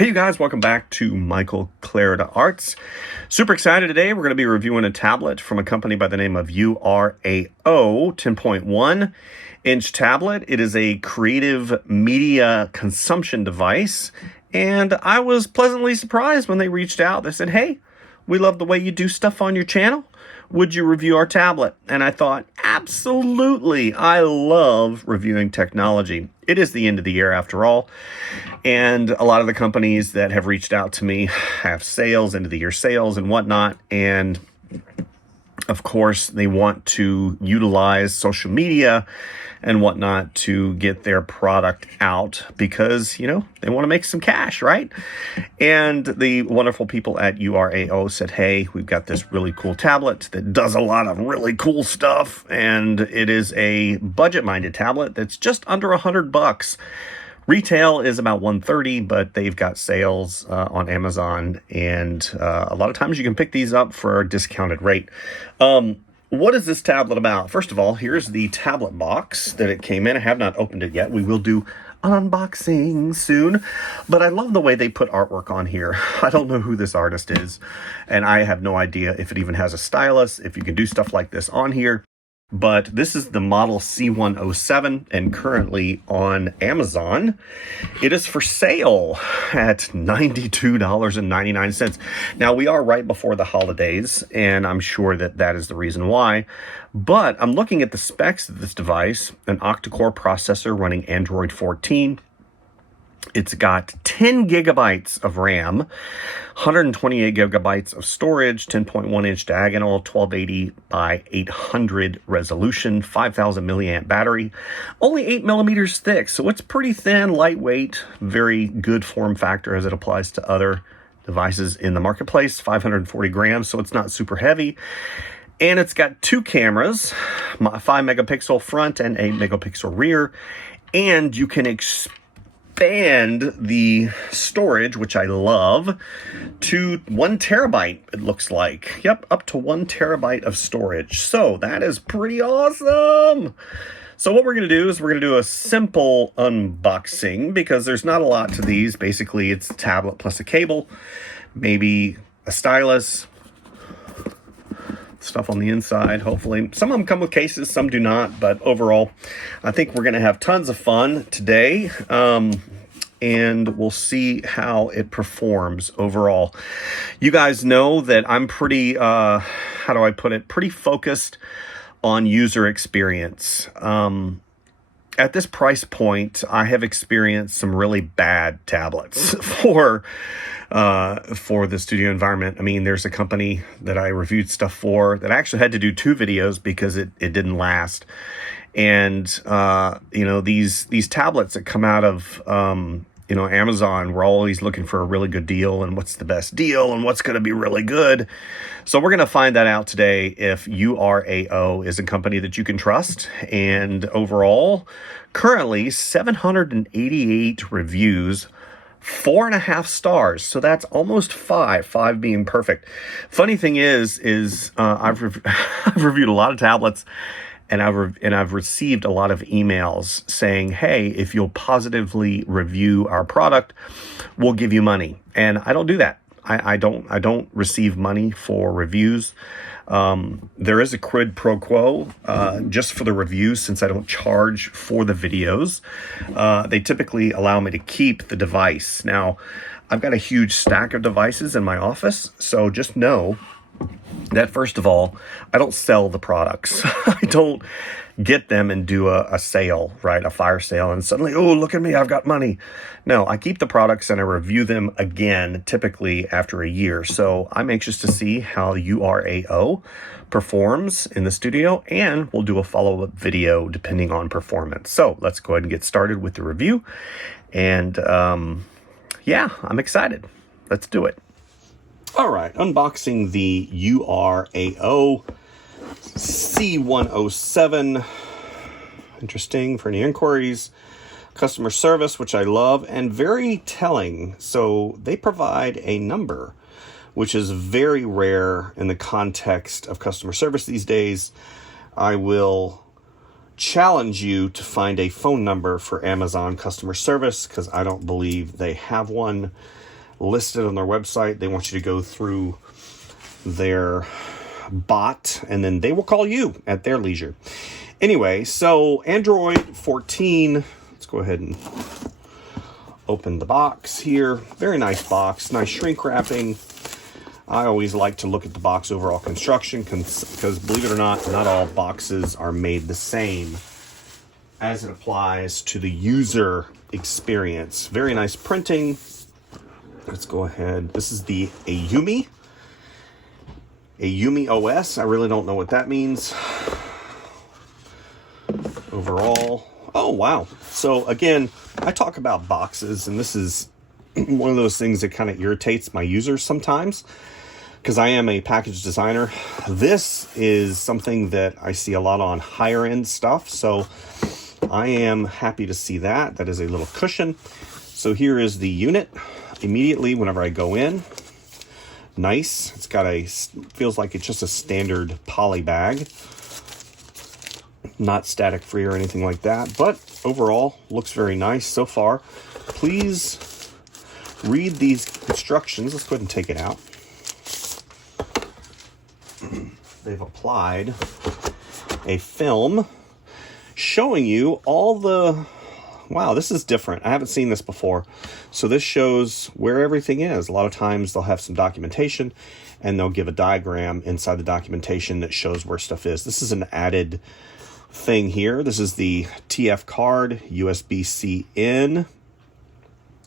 Hey you guys, welcome back to Michael Clarida Arts. Super excited today. We're going to be reviewing a tablet from a company by the name of URAO 10.1 inch tablet. It is a creative media consumption device, and I was pleasantly surprised when they reached out. They said, hey, we love the way you do stuff on your channel. Would you review our tablet? And I thought, absolutely. I love reviewing technology. It is the end of the year after all. And a lot of the companies that have reached out to me have sales, end of the year sales and whatnot. And of course, they want to utilize social media and whatnot to get their product out because, you know, they want to make some cash, right? And the wonderful people at URAO said, hey, we've got this really cool tablet that does a lot of really cool stuff. And it is a budget-minded tablet that's just under $100. Retail is about $130, but they've got sales on Amazon, and a lot of times you can pick these up for a discounted rate. What is this tablet about? First of all, here's the tablet box that it came in. I have not opened it yet. We will do an unboxing soon, but I love the way they put artwork on here. I don't know who this artist is, and I have no idea if it even has a stylus, if you can do stuff like this on here. But this is the model C107 and currently on Amazon. It is for sale at $92.99. Now, we are right before the holidays, and I'm sure that that is the reason why. But I'm looking at the specs of this device, an octa-core processor running Android 14. It's got 10 gigabytes of RAM, 128 gigabytes of storage, 10.1 inch diagonal, 1280 by 800 resolution, 5,000 milliamp battery, only 8 millimeters thick. So it's pretty thin, lightweight, very good form factor as it applies to other devices in the marketplace, 540 grams. So it's not super heavy. And it's got two cameras, 5 megapixel front and 8 megapixel rear. And you can expand the storage, which I love, to 1 terabyte, it looks like. Yep, up to 1 terabyte of storage. So that is pretty awesome. So what we're going to do is we're going to do a simple unboxing because there's not a lot to these. Basically, it's a tablet plus a cable, maybe a stylus, stuff on the inside, hopefully. Some of them come with cases, some do not, but overall, I think we're going to have tons of fun today, and we'll see how it performs overall. You guys know that I'm pretty, how do I put it, pretty focused on user experience. At this price point, I have experienced some really bad tablets for the studio environment. I mean, there's a company that I reviewed stuff for that I actually had to do 2 videos because it didn't last. And, you know, these tablets that come out of, you know, Amazon, we're always looking for a really good deal and what's the best deal and what's going to be really good. So we're going to find that out today if URAO is a company that you can trust. And overall, currently 788 reviews, 4.5 stars. So that's almost 5 being perfect. Funny thing is I've reviewed a lot of tablets, and I've received a lot of emails saying, hey, if you'll positively review our product, we'll give you money. And I don't do that. I don't receive money for reviews. There is a quid pro quo just for the reviews, since I don't charge for the videos. They typically allow me to keep the device. Now, I've got a huge stack of devices in my office, so just know that, first of all, I don't sell the products. I don't get them and do a sale, right? A fire sale, and suddenly, oh, look at me, I've got money. No, I keep the products and I review them again, typically after a year. So I'm anxious to see how URAO performs in the studio, and we'll do a follow-up video depending on performance. So let's go ahead and get started with the review. And yeah, I'm excited. Let's do it. All right, unboxing the URAO C107. Interesting for any inquiries. Customer service, which I love, and very telling. So they provide a number, which is very rare in the context of customer service these days. I will challenge you to find a phone number for Amazon customer service because I don't believe they have one. listed on their website. They want you to go through their bot, and then they will call you at their leisure. Anyway, so Android 14, let's go ahead and open the box here. Very nice box, nice shrink wrapping. I always like to look at the box overall construction because believe it or not all boxes are made the same as it applies to the user experience. Very nice printing. Let's go ahead. This is the Ayumi OS. I really don't know what that means. Overall, oh wow. So again, I talk about boxes, and this is one of those things that kind of irritates my users sometimes because I am a package designer. This is something that I see a lot on higher end stuff, so I am happy to see that. That is a little cushion. So here is the unit. Immediately whenever I go in, nice. It's got feels like it's just a standard poly bag. Not static free or anything like that, but overall looks very nice so far. Please read these instructions. Let's go ahead and take it out. They've applied a film showing you all the, wow, this is different. I haven't seen this before. So this shows where everything is. A lot of times they'll have some documentation and they'll give a diagram inside the documentation that shows where stuff is. This is an added thing here. This is the TF card, USB-C in,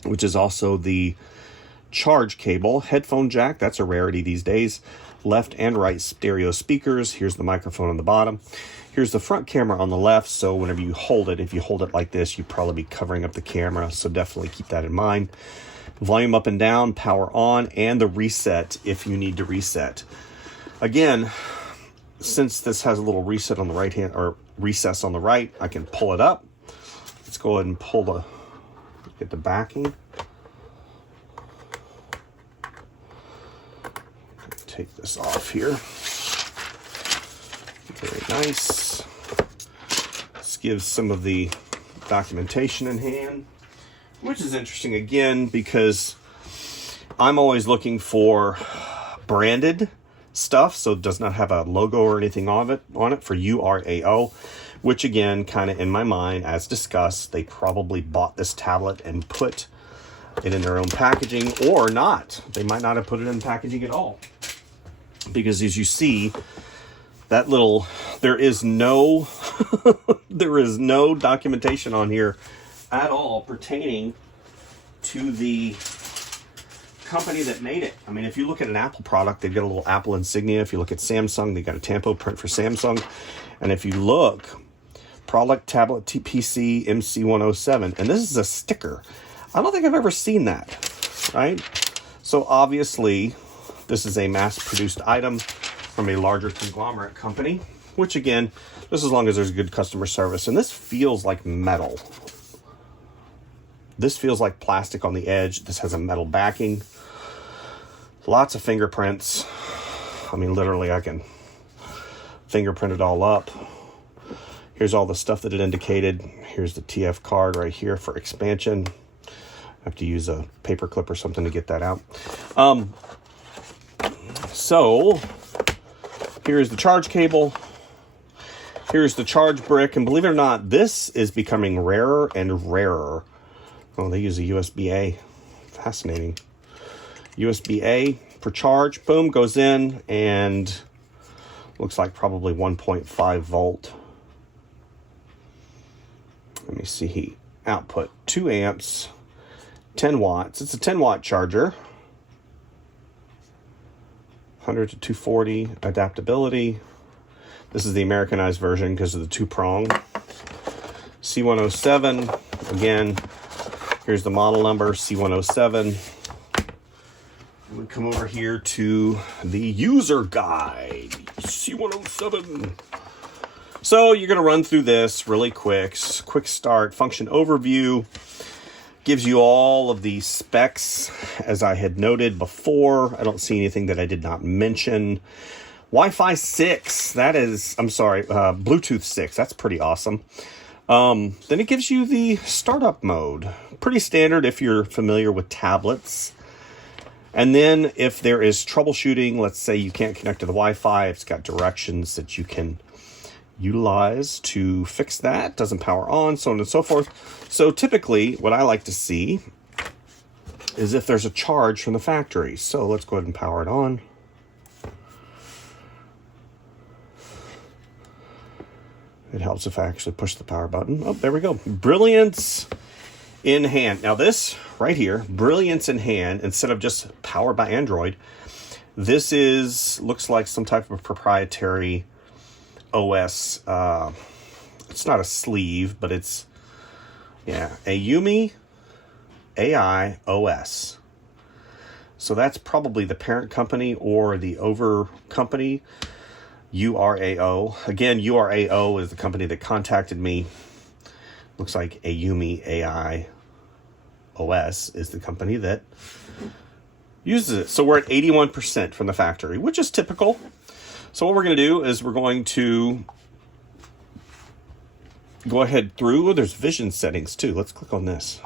which is also the charge cable, headphone jack. That's a rarity these days. Left and right stereo speakers. Here's the microphone on the bottom. Here's the front camera on the left. So whenever you hold it, if you hold it like this, you'd probably be covering up the camera. So definitely keep that in mind. Volume up and down, power on, and the reset if you need to reset. Again, since this has a little reset on the right hand, or recess on the right, I can pull it up. Let's go ahead and get the backing. Take this off here. Very nice. This gives some of the documentation in hand, which is interesting again because I'm always looking for branded stuff, so it does not have a logo or anything on it for URAO, which again, kind of in my mind, as discussed, they probably bought this tablet and put it in their own packaging, or not. They might not have put it in packaging at all. Because as you see, that little, there is no documentation on here at all pertaining to the company that made it. I mean, if you look at an Apple product, they've got a little Apple insignia. If you look at Samsung, they got a tampo print for Samsung. And if you look, product tablet PC MC107, and this is a sticker. I don't think I've ever seen that, right? So obviously, this is a mass-produced item from a larger conglomerate company, which again, just as long as there's good customer service. And this feels like metal. This feels like plastic on the edge. This has a metal backing. Lots of fingerprints. I mean, literally, I can fingerprint it all up. Here's all the stuff that it indicated. Here's the TF card right here for expansion. I have to use a paper clip or something to get that out. So here's the charge cable. Here's the charge brick. And believe it or not, this is becoming rarer and rarer. Oh, they use a USB-A. Fascinating. USB-A for charge. Boom, goes in and looks like probably 1.5 volt. Let me see. Output 2 amps, 10 watts. It's a 10 watt charger. 100 to 240 adaptability. This is the Americanized version because of the 2-prong. C107. Again, here's the model number, C107. We come over here to the user guide, C107. So you're going to run through this really quick. Quick start, function overview. Gives you all of the specs, as I had noted before. I don't see anything that I did not mention. Wi-Fi 6, that is, I'm sorry, Bluetooth 6, that's pretty awesome. Then it gives you the startup mode. Pretty standard if you're familiar with tablets. And then if there is troubleshooting, let's say you can't connect to the Wi-Fi, it's got directions that you can utilize to fix that. Doesn't power on, so on and so forth. So typically what I like to see is if there's a charge from the factory. So let's go ahead and power it on. It helps if I actually push the power button. Oh, there we go. Brilliance in hand. Now this right here, Brilliance in hand, instead of just powered by Android, this looks like some type of proprietary OS. It's not a sleeve, but it's, yeah, a Yumi AI OS. So that's probably the parent company or the over company, URAO. Again, URAO is the company that contacted me. Looks like a Yumi AI OS is the company that uses it. So we're at 81% from the factory, which is typical. So what we're going to do is we're going to go ahead through. Oh, there's vision settings too. Let's click on this.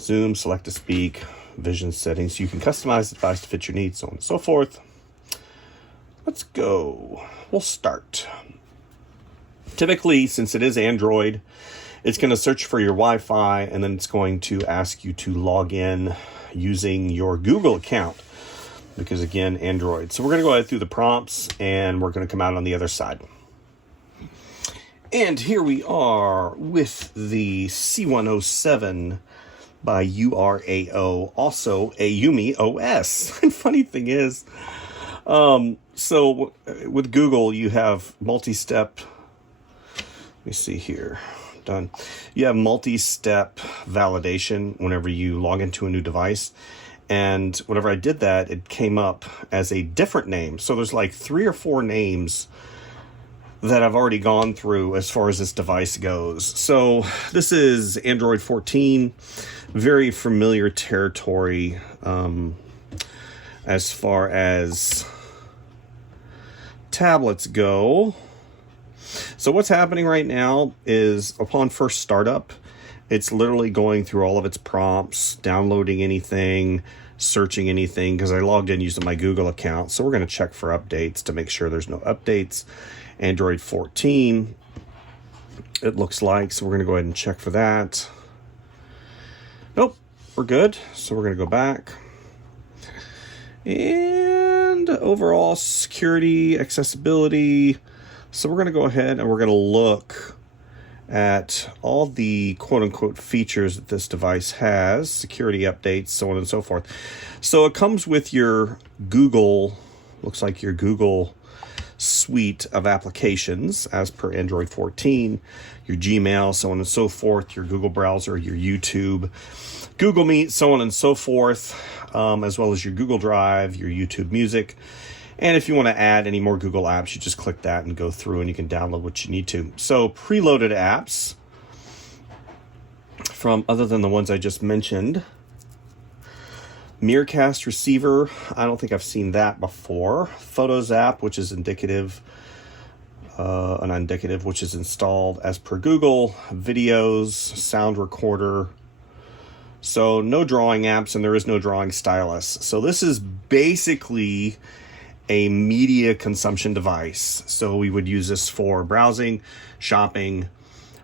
Zoom, select to speak, vision settings. You can customize the device to fit your needs, so on and so forth. Let's go. We'll start. Typically, since it is Android, it's going to search for your Wi-Fi, and then it's going to ask you to log in using your Google account, because again, Android. So we're going to go ahead through the prompts, and we're going to come out on the other side. And here we are with the C107 by URAO, also a Yumi OS. And funny thing is, so with Google, you have multi-step. Let me see here. Done. You have multi-step validation whenever you log into a new device. And whenever I did that, it came up as a different name. So there's like 3 or 4 names that I've already gone through as far as this device goes. So this is Android 14, very familiar territory as far as tablets go. So what's happening right now is upon first startup, it's literally going through all of its prompts, downloading anything, searching anything, because I logged in using my Google account. So we're going to check for updates to make sure there's no updates. Android 14, it looks like. So we're going to go ahead and check for that. Nope, we're good. So we're going to go back. And overall security, accessibility. So we're going to go ahead and we're going to look at all the quote-unquote features that this device has, security updates, so on and so forth. So it comes with your Google, looks like your Google suite of applications as per Android 14, your Gmail, so on and so forth, your Google browser, your YouTube, Google Meet, so on and so forth, as well as your Google Drive, your YouTube Music. And if you want to add any more Google apps, you just click that and go through and you can download what you need to. So preloaded apps from other than the ones I just mentioned. Miracast receiver, I don't think I've seen that before. Photos app, which is indicative, which is installed as per Google. Videos, sound recorder. So no drawing apps, and there is no drawing stylus. So this is basically a media consumption device. So we would use this for browsing, shopping,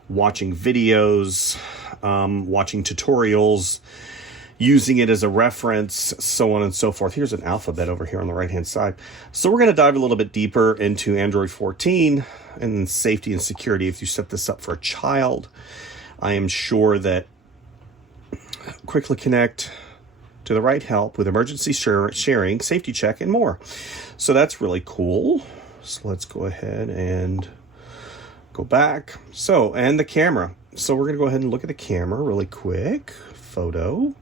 watching videos, watching tutorials, using it as a reference, so on and so forth. Here's an alphabet over here on the right-hand side. So we're going to dive a little bit deeper into Android 14 and safety and security. If you set this up for a child, I am sure that quickly connect to the right help with emergency sharing, safety check, and more. So that's really cool. So let's go ahead and go back. So, and the camera. So we're going to go ahead and look at the camera really quick. Photo.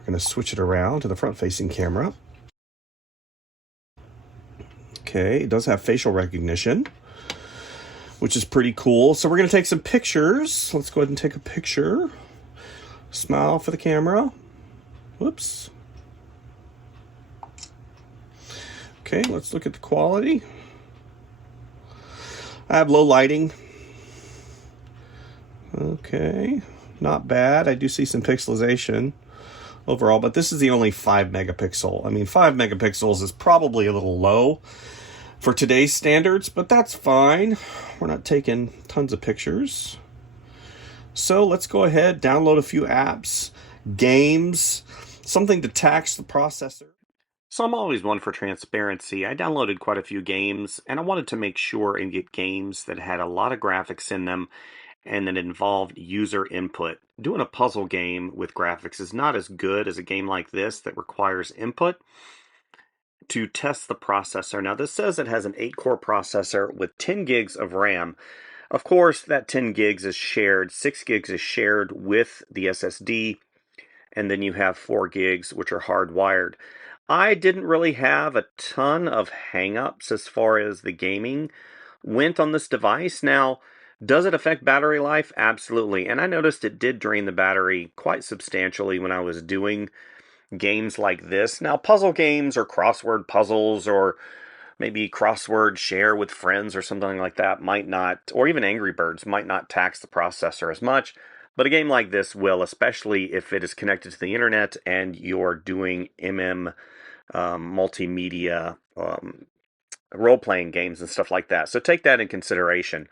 We're going to switch it around to the front-facing camera. Okay, it does have facial recognition, which is pretty cool. So we're going to take some pictures. Let's go ahead and take a picture. Smile for the camera. Whoops. Okay, let's look at the quality. I have low lighting. Okay, not bad. I do see some pixelization overall, but this is the only 5 megapixel. I mean, 5 megapixels is probably a little low for today's standards, but that's fine. We're not taking tons of pictures. So let's go ahead, download a few apps, games, something to tax the processor. So I'm always one for transparency. I downloaded quite a few games, and I wanted to make sure and get games that had a lot of graphics in them and that involved user input. Doing a puzzle game with graphics is not as good as a game like this that requires input to test the processor. Now, this says it has an 8-core processor with 10 gigs of RAM. Of course, that 10 gigs is shared. 6 gigs is shared with the SSD, and then you have 4 gigs, which are hardwired. I didn't really have a ton of hangups as far as the gaming went on this device. Now, does it affect battery life? Absolutely. And I noticed it did drain the battery quite substantially when I was doing games like this. Now, puzzle games or crossword puzzles or maybe crossword share with friends or something like that might not, or even Angry Birds might not tax the processor as much. But a game like this will, especially if it is connected to the internet and you're doing multimedia role-playing games and stuff like that. So take that in consideration.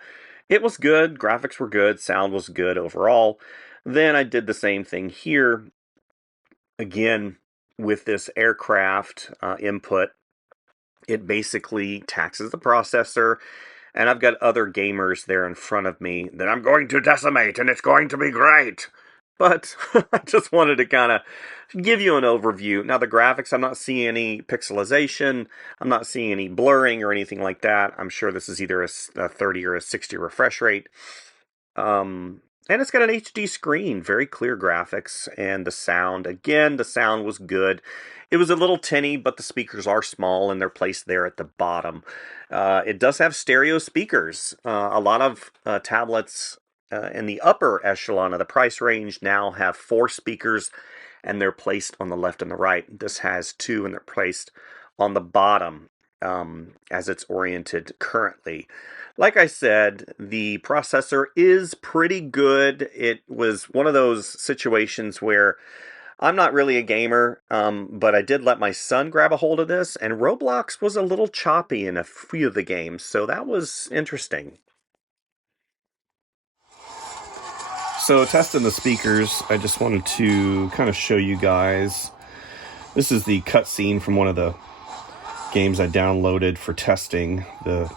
It was good. Graphics were good. Sound was good overall. Then I did the same thing here. Again, with this aircraft input, it basically taxes the processor. And I've got other gamers there in front of me that I'm going to decimate, and it's going to be great. But I just wanted to kind of give you an overview. Now, the graphics, I'm not seeing any pixelization. I'm not seeing any blurring or anything like that. I'm sure this is either a 30 or a 60 refresh rate. And it's got an HD screen, very clear graphics, and the sound, again, the sound was good. It was a little tinny, but the speakers are small and they're placed there at the bottom. It does have stereo speakers. A lot of tablets in the upper echelon of the price range now have 4 speakers, and they're placed on the left and the right. This has 2, and they're placed on the bottom as it's oriented currently. Like I said, the processor is pretty good. It was one of those situations where I'm not really a gamer, but I did let my son grab a hold of this, and Roblox was a little choppy in a few of the games, so that was interesting. So testing the speakers, I just wanted to kind of show you guys. This is the cutscene from one of the games I downloaded for testing the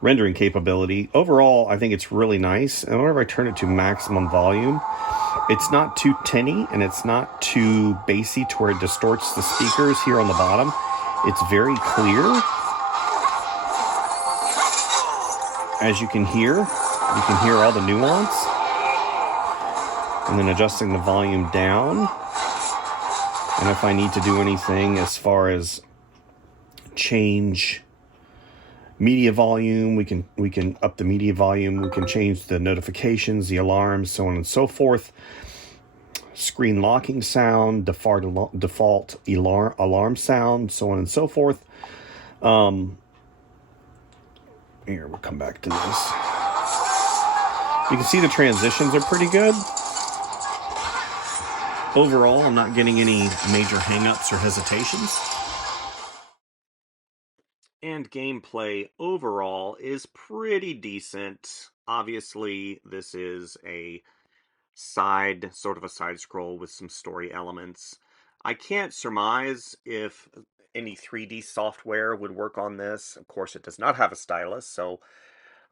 rendering capability. Overall, I think it's really nice. And whenever I turn it to maximum volume, it's not too tinny and it's not too bassy to where it distorts the speakers here on the bottom. It's very clear. As you can hear all the nuance. And then adjusting the volume down. And if I need to do anything as far as change media volume, we can up the media volume, we can change the notifications, the alarms, so on and so forth. Screen locking sound, default alarm sound, so on and so forth. Here, we'll come back to this. You can see the transitions are pretty good. Overall, I'm not getting any major hangups or hesitations. And gameplay overall is pretty decent. Obviously, this is a sort of a side scroll with some story elements. I can't surmise if any 3D software would work on this. Of course, it does not have a stylus, so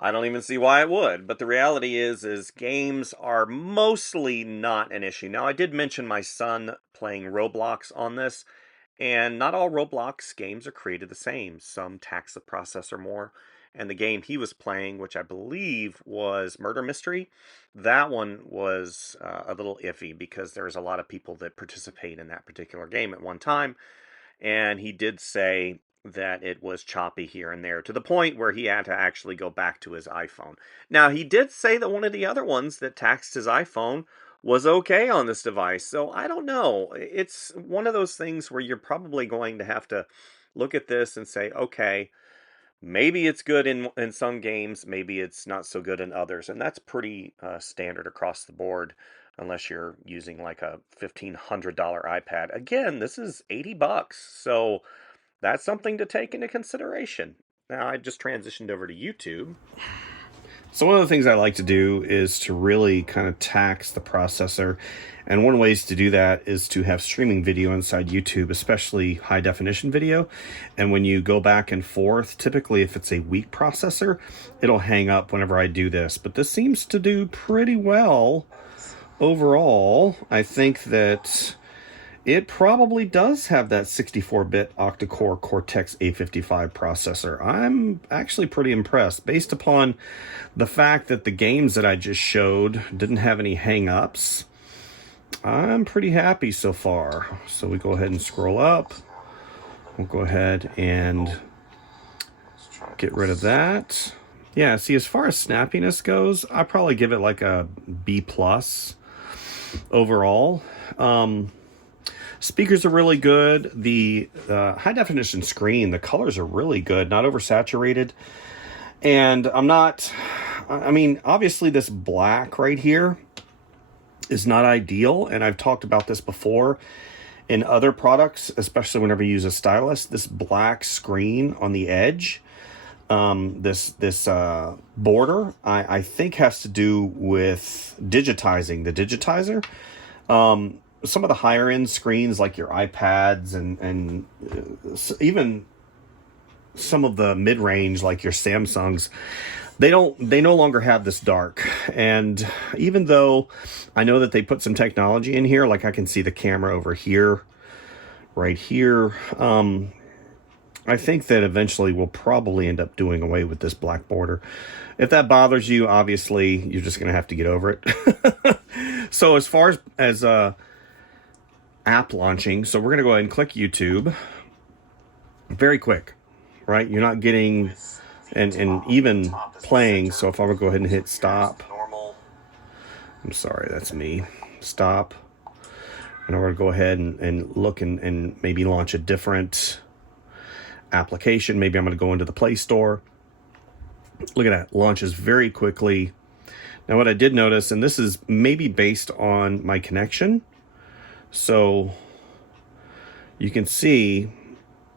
I don't even see why it would. But the reality is games are mostly not an issue. Now, I did mention my son playing Roblox on this, and not all Roblox games are created the same. Some tax the processor more. And the game he was playing, which I believe was Murder Mystery, that one was a little iffy because there's a lot of people that participate in that particular game at one time. And he did say that it was choppy here and there to the point where he had to actually go back to his iPhone. Now, he did say that one of the other ones that taxed his iPhone was okay on this device. So I don't know. It's one of those things where you're probably going to have to look at this and say, okay, Maybe it's good in some games, maybe it's not so good in others, and that's pretty standard across the board, unless you're using like a $1,500 iPad. Again, this is 80 bucks, so that's something to take into consideration. Now, I just transitioned over to YouTube. So one of the things I like to do is to really kind of tax the processor. And one of the ways to do that is to have streaming video inside YouTube, especially high definition video. And when you go back and forth, typically if it's a weak processor, it'll hang up whenever I do this. But this seems to do pretty well overall. I think that it probably does have that 64-bit octa-core Cortex A55 processor. I'm actually pretty impressed based upon the fact that the games that I just showed didn't have any hang-ups. I'm pretty happy so far. So we go ahead and scroll up. We'll go ahead and get rid of that. Yeah, see, as far as snappiness goes, I probably give it like a B+ overall. Speakers are really good. The high definition screen, the colors are really good, not oversaturated. And I mean, obviously this black right here is not ideal. And I've talked about this before in other products, especially whenever you use a stylus. This black screen on the edge, this border, I think has to do with digitizing the digitizer. Some of the higher end screens like your iPads and even some of the mid-range like your Samsungs, they no longer have this dark. And even though I know that they put some technology in here, like I can see the camera over here, right here, I think that eventually we'll probably end up doing away with this black border. If that bothers you, obviously you're just gonna have to get over it. So as far as app launching, so we're gonna go ahead and click YouTube. Very quick, right? You're not getting and even playing. So if I would go ahead and hit stop, I'm sorry, that's me. Stop, and I'm gonna go ahead and look and maybe launch a different application. Maybe I'm gonna go into the Play Store. Look at that, launches very quickly. Now what I did notice, and this is maybe based on my connection, so you can see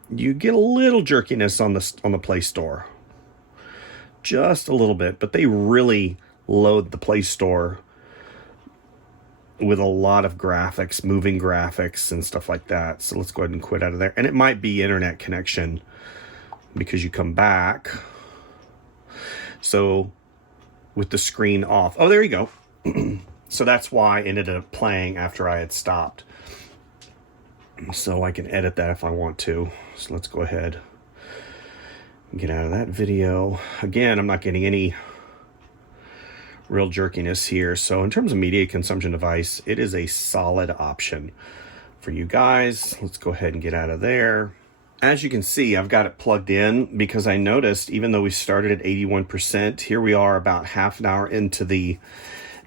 you get a little jerkiness on the Play Store, just a little bit, but they really load the Play Store with a lot of graphics, moving graphics and stuff like that. So let's go ahead and quit out of there. And it might be internet connection because you come back. So with the screen off, oh, there you go. So that's why I ended up playing after I had stopped. So I can edit that if I want to. So let's go ahead and get out of that video. Again, I'm not getting any real jerkiness here. So in terms of media consumption device, it is a solid option for you guys. Let's go ahead and get out of there. As you can see, I've got it plugged in because I noticed even though we started at 81%, here we are about half an hour into the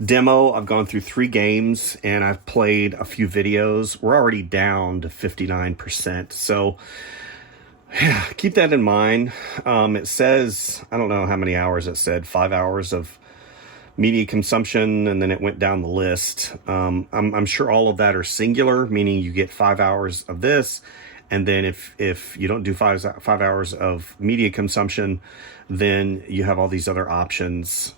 demo. I've gone through 3 games and I've played a few videos. We're already down to 59%. So yeah, keep that in mind. It says, I don't know how many hours it said, 5 hours of media consumption, and then it went down the list. I'm sure all of that are singular, meaning you get 5 hours of this. And then if you don't do 5 hours of media consumption, then you have all these other options.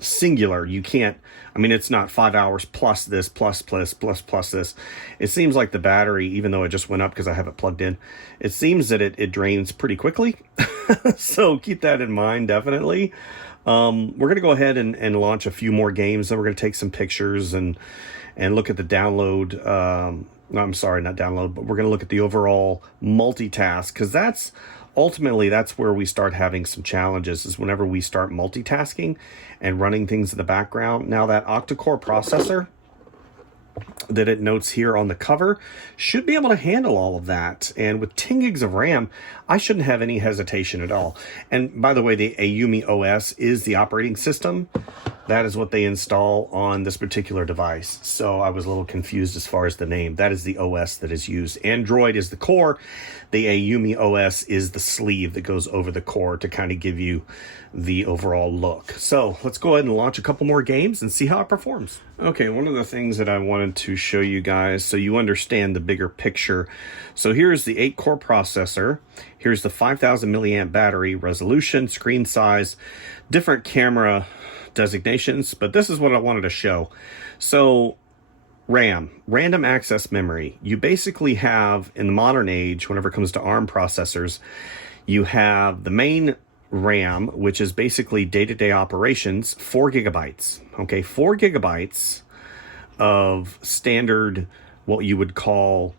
Singular, you can't, I mean, it's not 5 hours plus this, plus this. It seems like the battery, even though it just went up because I have it plugged in, it seems that it drains pretty quickly. So keep that in mind, definitely. We're going to go ahead and launch a few more games. Then we're going to take some pictures and look at the download. No, I'm sorry, not download, but we're going to look at the overall multitask, because that's where we start having some challenges, is whenever we start multitasking and running things in the background. Now that octa-core processor that it notes here on the cover should be able to handle all of that. And with 10 gigs of RAM, I shouldn't have any hesitation at all. And by the way, the Ayumi OS is the operating system that is what they install on this particular device. So I was a little confused as far as the name. That is the OS that is used. Android is the core. The Ayumi OS is the sleeve that goes over the core to kind of give you the overall look. So let's go ahead and launch a couple more games and see how it performs. Okay, one of the things that I wanted to show you guys so you understand the bigger picture. So here's the 8-core processor. Here's the 5,000 milliamp battery, resolution, screen size, different camera designations, but this is what I wanted to show. So RAM, random access memory. You basically have, in the modern age, whenever it comes to ARM processors, you have the main RAM, which is basically day-to-day operations, 4 gigabytes. Okay, 4 gigabytes of standard, what you would call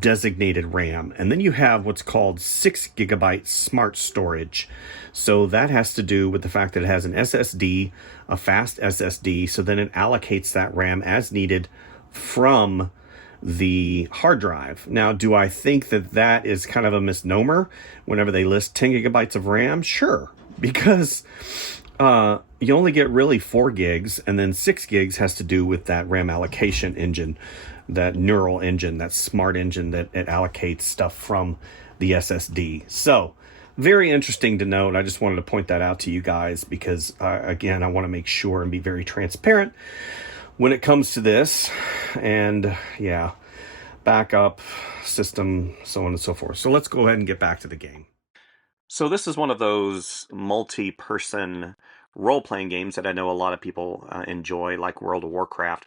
designated RAM. And then you have what's called 6 gigabyte smart storage. So that has to do with the fact that it has an SSD, a fast SSD. So then it allocates that RAM as needed from the hard drive. Now, do I think that that is kind of a misnomer whenever they list 10 gigabytes of RAM? Sure, because you only get really 4 gigs, and then 6 gigs has to do with that RAM allocation engine, that neural engine, that smart engine that it allocates stuff from the SSD. So very interesting to note. I just wanted to point that out to you guys because, again, I want to make sure and be very transparent when it comes to this. And yeah, backup system, so on and so forth. So let's go ahead and get back to the game. So this is one of those multi-person role-playing games that I know a lot of people enjoy, like World of Warcraft.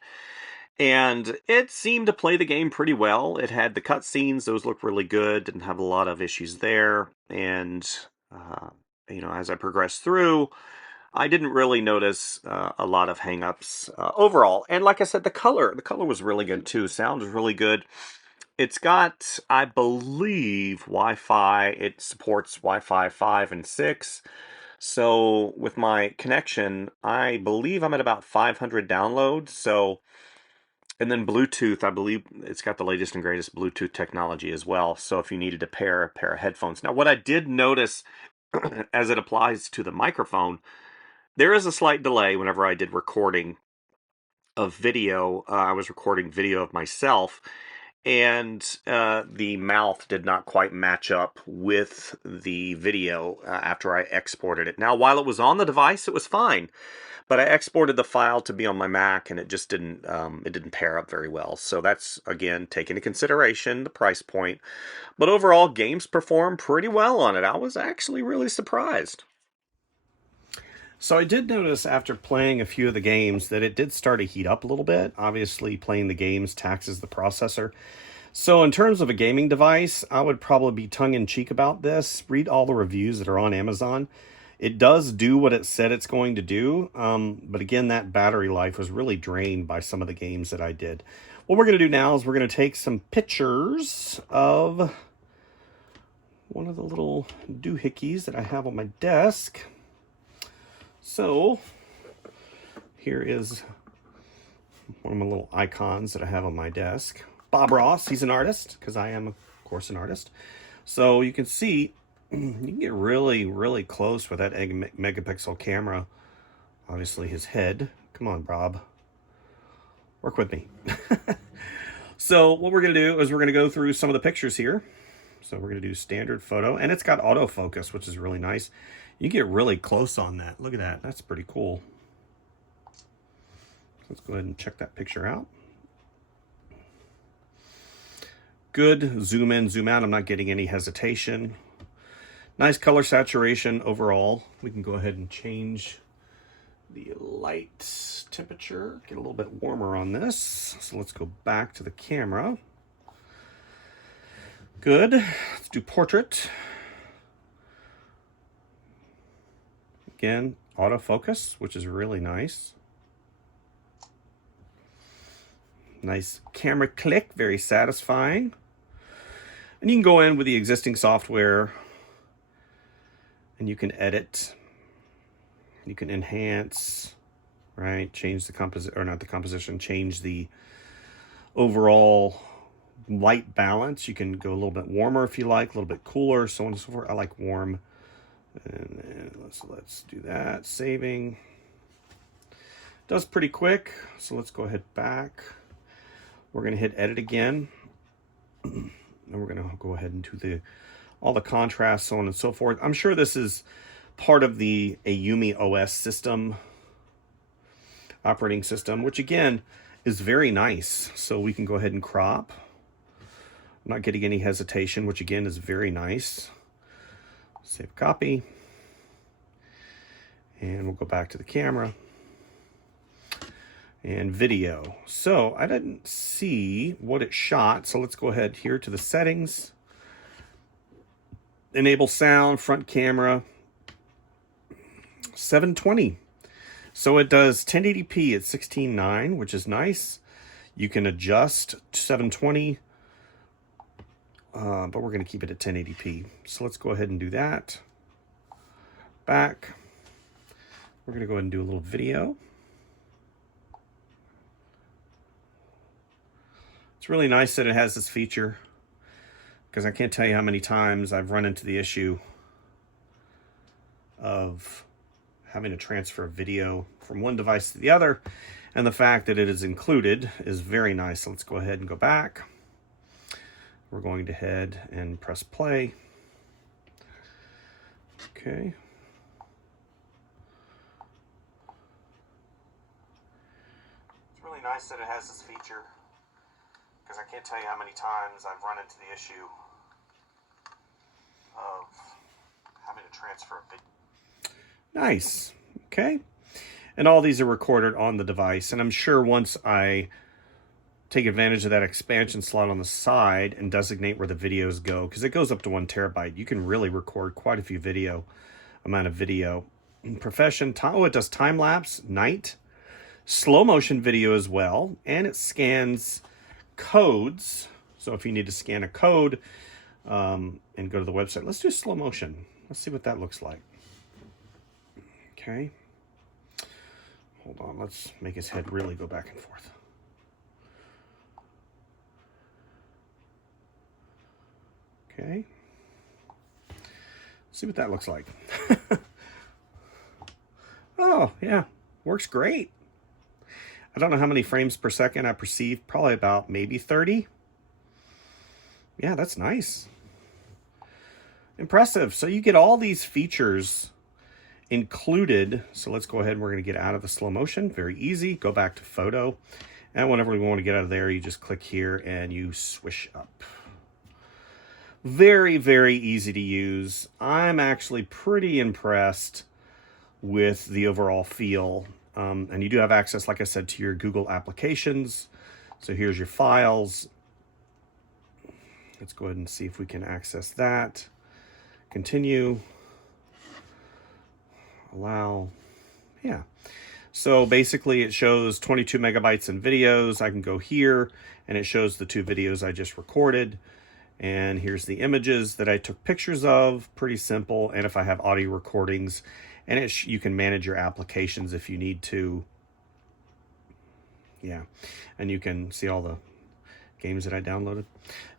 And it seemed to play the game pretty well. It had the cutscenes; those looked really good. Didn't have a lot of issues there. And you know, as I progressed through, I didn't really notice a lot of hangups overall. And like I said, the color was really good too. Sound was really good. It's got, I believe, Wi-Fi. It supports Wi-Fi 5 and 6. So with my connection, I believe I'm at about 500 downloads. So. And then Bluetooth, I believe it's got the latest and greatest Bluetooth technology as well. So if you needed to pair a pair of headphones. Now, what I did notice as it applies to the microphone, there is a slight delay whenever I did recording of video. I was recording video of myself, and the mouth did not quite match up with the video after I exported it. Now, while it was on the device, it was fine. But I exported the file to be on my Mac, and it just didn't pair up very well. So that's, again, take into consideration the price point. But overall, games perform pretty well on it. I was actually really surprised. So I did notice after playing a few of the games that it did start to heat up a little bit. Obviously, playing the games taxes the processor. So in terms of a gaming device, I would probably be tongue-in-cheek about this. Read all the reviews that are on Amazon. It does do what it said it's going to do, but again, that battery life was really drained by some of the games that I did. What we're going to do now is we're going to take some pictures of one of the little doohickeys that I have on my desk. So here is one of my little icons that I have on my desk. Bob Ross, he's an artist, because I am, of course, an artist. So you can see, you can get really, really close with that 8 megapixel camera. Obviously his head. Come on, Bob. Work with me. So what we're going to do is we're going to go through some of the pictures here. So we're going to do standard photo. And it's got autofocus, which is really nice. You get really close on that. Look at that. That's pretty cool. Let's go ahead and check that picture out. Good zoom in, zoom out. I'm not getting any hesitation. Nice color saturation overall. We can go ahead and change the light temperature, get a little bit warmer on this. So let's go back to the camera. Good. Let's do portrait. Again, autofocus, which is really nice. Nice camera click, very satisfying. And you can go in with the existing software and you can edit. You can enhance, right? Change the composition, or not the composition, change the overall light balance. You can go a little bit warmer if you like, a little bit cooler, so on and so forth. I like warm. And then let's do that. Saving. Does pretty quick. So let's go ahead back. We're going to hit edit again. And we're going to go ahead and do all the contrast, so on and so forth. I'm sure this is part of the Ayumi OS system, operating system, which again is very nice. So we can go ahead and crop. I'm not getting any hesitation, which again is very nice. Save copy. And we'll go back to the camera. And video. So I didn't see what it shot. So let's go ahead here to the settings. Enable sound, front camera, 720. So it does 1080p at 16:9, which is nice. You can adjust to 720, but we're going to keep it at 1080p. So let's go ahead and do that. Back. We're going to go ahead and do a little video. It's really nice that it has this feature, because I can't tell you how many times I've run into the issue of having to transfer a video from one device to the other, and the fact that it is included is very nice. So let's go ahead and go back. We're going to head and press play. Okay. It's really nice that it has this feature, because I can't tell you how many times I've run into the issue of having to transfer a video. Nice. Okay. And all these are recorded on the device. And I'm sure once I take advantage of that expansion slot on the side and designate where the videos go, because it goes up to 1 terabyte, you can really record quite a few amount of video. Profession, it does time lapse, night, slow motion video as well, and it scans codes. So if you need to scan a code and go to the website, let's do slow motion. Let's see what that looks like. Okay. Hold on, let's make his head really go back and forth. Okay. See what that looks like. Oh, yeah, works great. I don't know how many frames per second I perceive, probably about maybe 30. Yeah, that's nice. Impressive. So you get all these features included. So let's go ahead and we're going to get out of the slow motion. Very easy. Go back to photo. And whenever we want to get out of there, you just click here and you swish up. Very, very easy to use. I'm actually pretty impressed with the overall feel. And you do have access, like I said, to your Google applications. So here's your files. Let's go ahead and see if we can access that. Continue. Allow. Yeah. So basically it shows 22 megabytes in videos. I can go here and it shows the 2 videos I just recorded. And here's the images that I took pictures of. Pretty simple. And if I have audio recordings, and you can manage your applications if you need to. Yeah. And you can see all the games that I downloaded.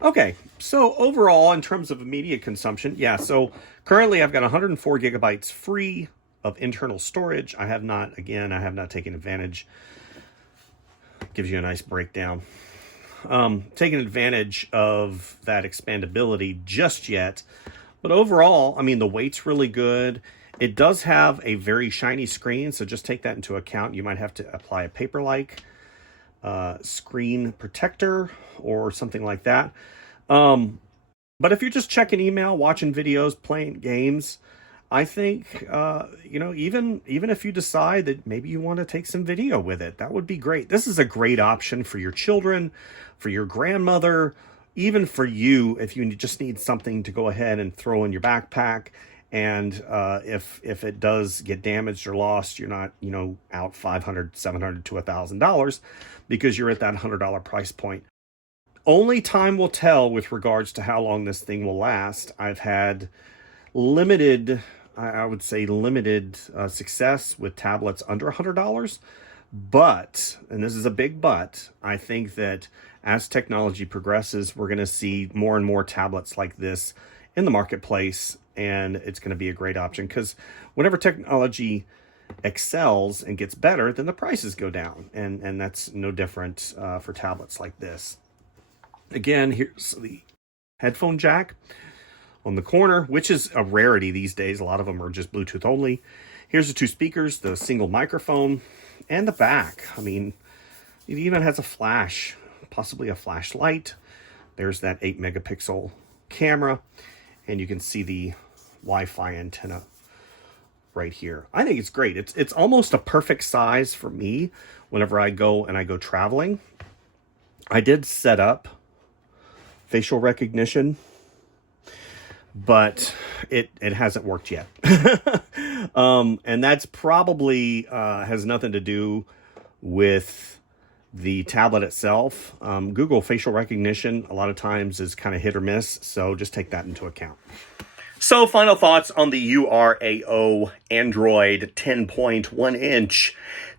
Okay. So overall, in terms of media consumption, yeah. So currently I've got 104 gigabytes free of internal storage. I have not taken advantage. Gives you a nice breakdown. Taking advantage of that expandability just yet. But overall, I mean, the weight's really good. It does have a very shiny screen, so just take that into account. You might have to apply a paper-like screen protector or something like that. But if you're just checking email, watching videos, playing games, I think, even if you decide that maybe you want to take some video with it, that would be great. This is a great option for your children, for your grandmother, even for you, if you just need something to go ahead and throw in your backpack. And if it does get damaged or lost, you're not, out $500, $700 to $1,000 because you're at that $100 price point. Only time will tell with regards to how long this thing will last. I've had limited success with tablets under $100. But, and this is a big but, I think that as technology progresses, we're going to see more and more tablets like this in the marketplace, and it's going to be a great option, because whenever technology excels and gets better, then the prices go down. And that's no different for tablets like this. Again, here's the headphone jack on the corner, which is a rarity these days. A lot of them are just Bluetooth only. Here's the two speakers, the single microphone, and the back. I mean, it even has a flash, possibly a flashlight. There's that 8 megapixel camera, and you can see the Wi-Fi antenna right here. I think it's great. It's almost a perfect size for me whenever I go traveling. I did set up facial recognition, but it hasn't worked yet. And that's probably has nothing to do with the tablet itself. Google facial recognition a lot of times is kind of hit or miss, so just take that into account. So final thoughts on the URAO Android 10.1 inch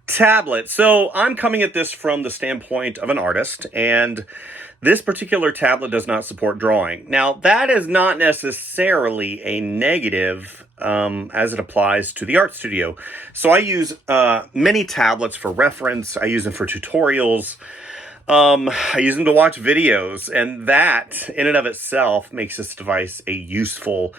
tablet. So I'm coming at this from the standpoint of an artist, and this particular tablet does not support drawing. Now, that is not necessarily a negative as it applies to the art studio. So I use many tablets for reference. I use them for tutorials. I use them to watch videos, and that in and of itself makes this device a useful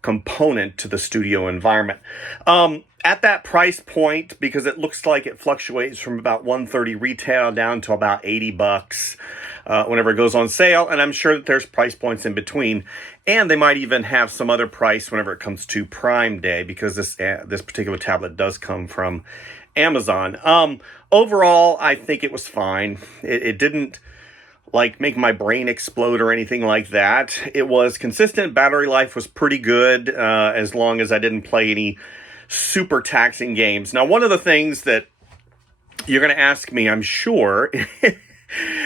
component to the studio environment. At that price point, because it looks like it fluctuates from about $130 retail down to about $80 whenever it goes on sale, and I'm sure that there's price points in between, and they might even have some other price whenever it comes to Prime Day, because this particular tablet does come from Amazon. Overall, I think it was fine. It didn't like make my brain explode or anything like that. It was consistent. Battery life was pretty good as long as I didn't play any super taxing games. Now, one of the things that you're going to ask me, I'm sure,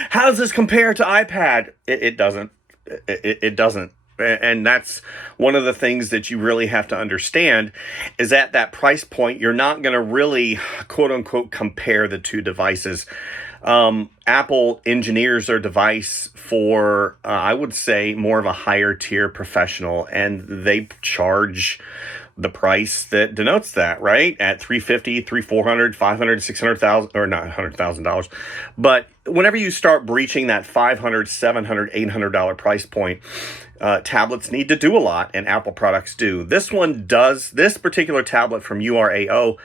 how does this compare to iPad? It doesn't. It doesn't. And that's one of the things that you really have to understand is at that price point, you're not going to really, quote unquote, compare the two devices. Apple engineers their device for, I would say, more of a higher tier professional, and they charge the price that denotes that, right? At $350, $400, $500, $600,000, or not $100,000. But whenever you start breaching that $500, $700, $800 price point, tablets need to do a lot, and Apple products do. This particular tablet from URAO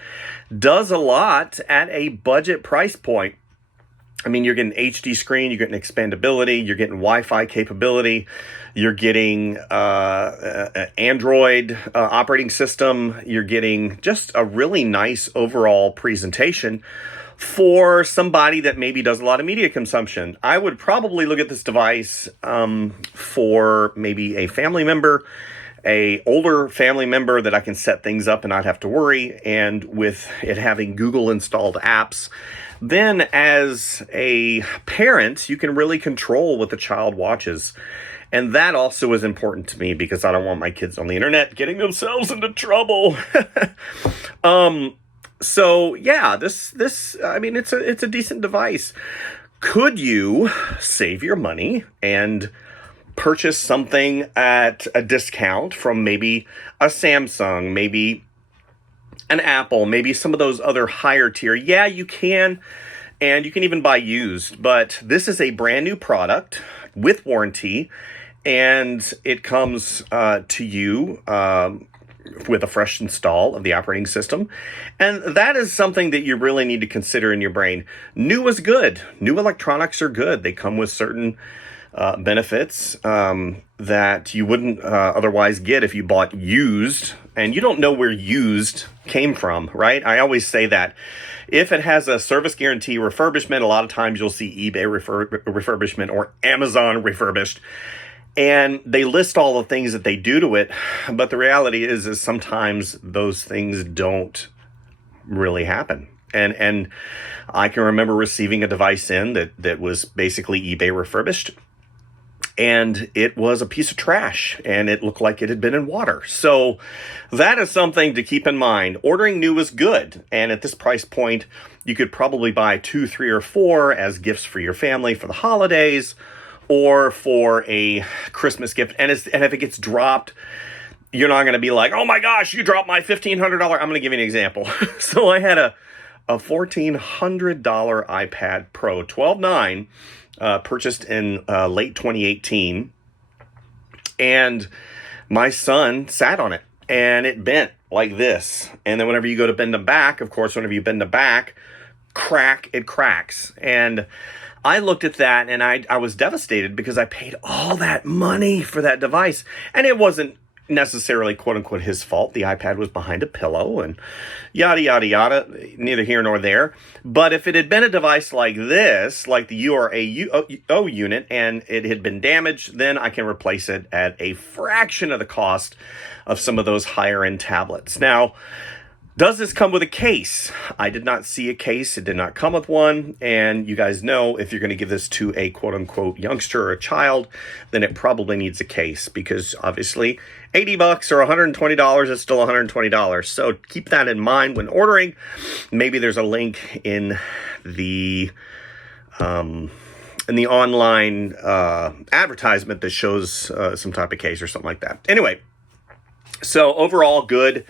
does a lot at a budget price point. I mean, you're getting HD screen, you're getting expandability, you're getting Wi-Fi capability, you're getting Android operating system, you're getting just a really nice overall presentation for somebody that maybe does a lot of media consumption. I would probably look at this device for maybe a family member, a older family member that I can set things up and not have to worry, and with it having Google installed apps, then as a parent, you can really control what the child watches. And that also is important to me because I don't want my kids on the internet getting themselves into trouble. So yeah, this I mean, it's a decent device. Could you save your money and purchase something at a discount from maybe a Samsung, maybe an Apple, maybe some of those other higher tier? Yeah, you can, and you can even buy used, but this is a brand new product with warranty, and it comes to you with a fresh install of the operating system. And that is something that you really need to consider in your brain. New is good. New electronics are good. They come with certain benefits that you wouldn't otherwise get if you bought used, and you don't know where used came from, right? I always say that. If it has a service guarantee refurbishment, a lot of times you'll see eBay refurbishment or Amazon refurbished, and they list all the things that they do to it, but the reality is sometimes those things don't really happen. And I can remember receiving a device in that was basically eBay refurbished, and it was a piece of trash, and it looked like it had been in water. So that is something to keep in mind. Ordering new is good, and at this price point, you could probably buy 2, 3, or 4 as gifts for your family for the holidays, or for a Christmas gift. And if it gets dropped you're not going to be like, oh my gosh, you dropped my $1,500. I'm going to give you an example. So I had a $1,400 iPad Pro 12.9 purchased in late 2018. And my son sat on it and it bent like this. And then whenever you go to bend them back, of course, whenever you bend them back, it cracks. And I looked at that and I was devastated because I paid all that money for that device. And it wasn't necessarily quote unquote his fault. The iPad was behind a pillow and yada, yada, yada, neither here nor there. But if it had been a device like this, like the URAO unit, and it had been damaged, then I can replace it at a fraction of the cost of some of those higher end tablets. Now, does this come with a case? I did not see a case. It did not come with one. And you guys know if you're going to give this to a quote-unquote youngster or a child, then it probably needs a case because obviously $80 or $120 is still $120. So keep that in mind when ordering. Maybe there's a link in the online advertisement that shows some type of case or something like that. Anyway, so overall good.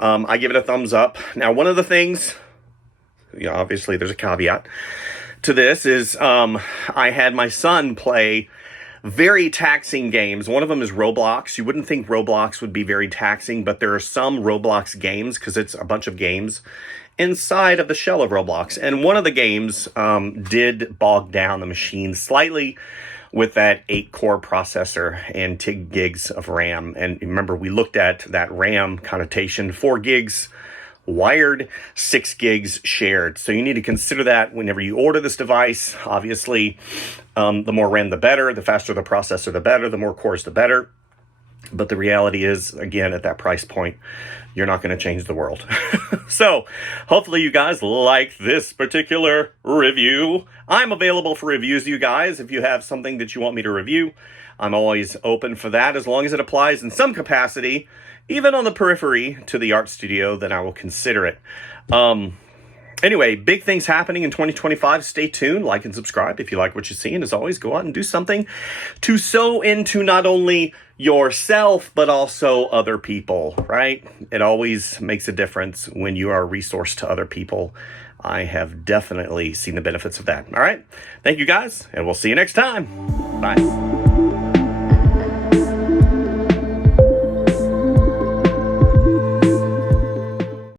I give it a thumbs up. Now, one of the things, obviously there's a caveat to this, is I had my son play very taxing games. One of them is Roblox. You wouldn't think Roblox would be very taxing, but there are some Roblox games, because it's a bunch of games inside of the shell of Roblox. And one of the games did bog down the machine slightly with that 8-core processor and 10 gigs of RAM. And remember, we looked at that RAM connotation, 4 gigs wired, 6 gigs shared. So you need to consider that whenever you order this device. Obviously, the more RAM, the better. The faster the processor, the better. The more cores, the better. But the reality is, again, at that price point, you're not going to change the world. So hopefully you guys like this particular review. I'm available for reviews, you guys. If you have something that you want me to review, I'm always open for that. As long as it applies in some capacity, even on the periphery to the art studio, then I will consider it. Anyway, big things happening in 2025. Stay tuned, like and subscribe if you like what you see. And as always, go out and do something to sow into not only yourself, but also other people, right? It always makes a difference when you are a resource to other people. I have definitely seen the benefits of that. All right. Thank you guys, and we'll see you next time. Bye.